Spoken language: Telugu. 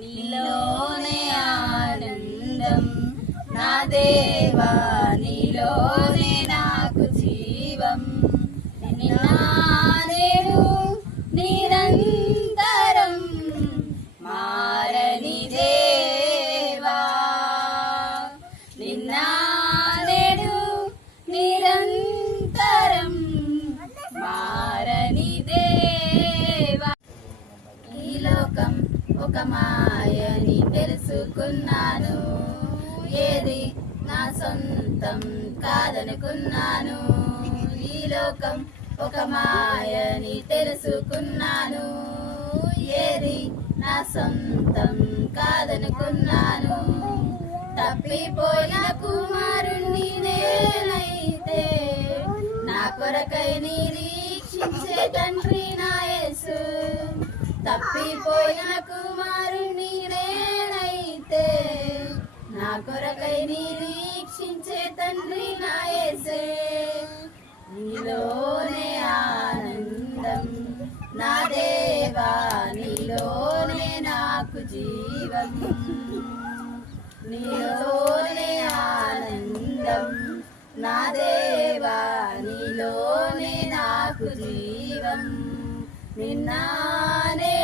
నీలోనే ఆనందం నా దేవా, నీలోనే నాకు జీవం. నిన్నానేడు నిరంతరం మారని దేవా, నిన్నానేడు నిరంతరం మారని దేవా. ఈ లోకం ఒక మాయని తెలుసుకున్నాను, ఏది నా సొంతం కాదనుకున్నాను. ఈ లోకం ఒక మాయని తెలుసుకున్నాను, ఏది నా సొంతం కాదనుకున్నాను. తప్పిపోయిన కుమారుణ్ణి నేనైతే, నా కొరకై నిరీక్షించే తండ్రి నా యేసు. తప్పిపోయిన కుమారుణ్ణి నేనైతే, నా కొరకై నిరీక్షించే తండ్రి నా యేసే. నీలోనే ఆనందం నా దేవా, నీలోనే నాకు జీవం. నీలోనే ఆనందం నా దేవా, నీలోనే నాకు జీవం. నిన్నానే